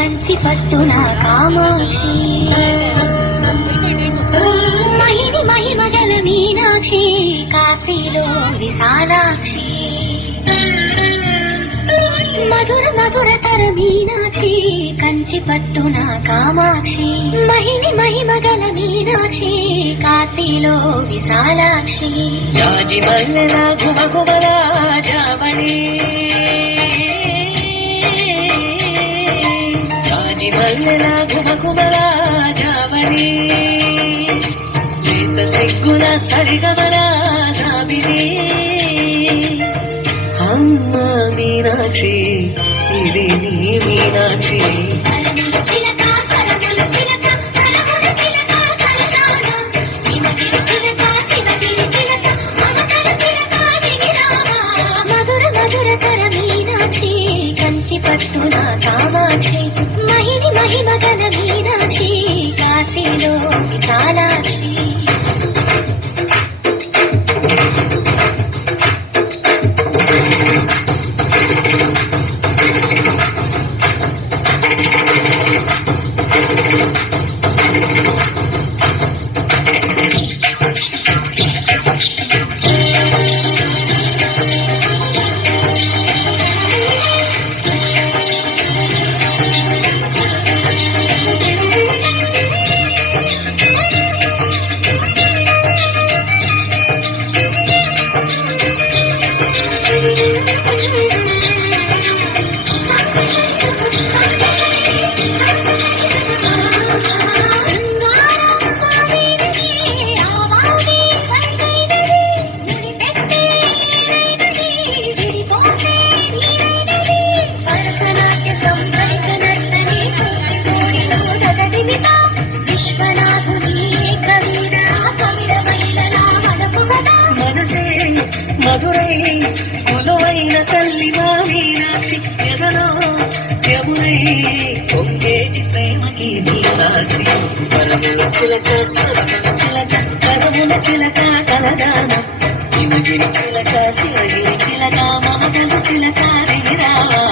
కంచి పట్టున కామాక్షి మహిని మహిమగల మీనాక్షి కాశీలో విశాలాక్షి మధుర మధురతర మీనాక్షి కంచి పట్టున కామాక్షి మహిని మహిమగల మీనాక్షి కాశీలో విశాలాక్షి జాజి మల్లెల గుమగుమల జావళి జాజి మల్లెల గుమగుమల జావళి లేత సిగ్గుల సరిగమల జాబిలి అమ్మ మీనాక్షి ఇది నీ మీనాక్షి చిలక స్వరముల చిలక కరముల చిలక కలదాన హిమగిరి చిలక శివగిరి చిలక మమతల చిలక దిగిరావా మధుర మధురతర మీనాక్షి కంచి పట్టున కామాక్షి మహిని మహిమగల మీనాక్షి కాశీలో విశాలాక్షి మధురై కొలువైన తల్లి మా మీనాక్షి ఎదలో యమునై పొంగేటి ప్రేమకి నీ సాక్షి పరముల చిలక స్వరముల చిలక కరముల చిలక కలదాన హిమగిరి చిలక శివగిరి చిలక మమతల చిలక దిగిరావా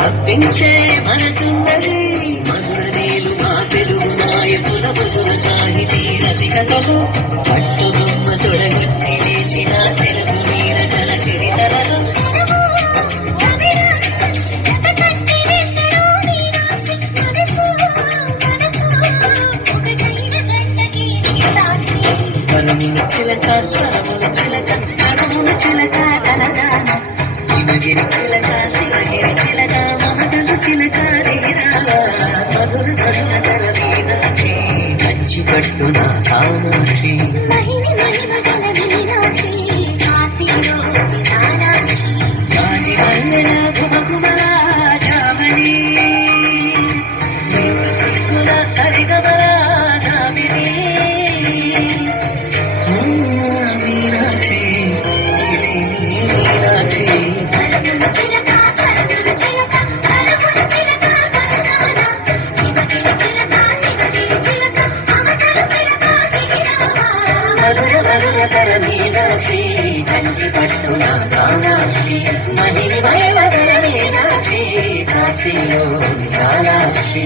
అర్పించే మనసున్నది మధుర నీలు మా తెలుగు నాయకుల మధుర సాహితీ రసికలకు పట్టుబొమ్మ తొడగొట్టి లేచిన తెలుగు నీర కల చరితలను కరముల చిలక స్వరముల చిలక కరముల చిలక కలగాన హిమగిరి చిలక శివగిరి చిలక మమతలు చిలక దిగిరావా మధుర మధురతర మీనాక్షి కంచి పట్టున కామాక్షి మహిని మహిమగల మీనాక్షి కాశీలో విశాలాక్షి జాజి మల్లెల గుమగుమల జావళి లేత సిగ్గుల సరిగమల జాబిలి మీనాక్షి ఇది నీ మీనాక్షి చిలక స్వరముల చిలక కరముల చిలక కలదాన హిమగిరి చిలక శివగిరి చిలక మమతల చిలక దిగిరావా మధుర మధురతర మీనాక్షి కంచి పట్టున కామాక్షి మహిని మహిమగల మీనాక్షి కాశీలో విశాలాక్షి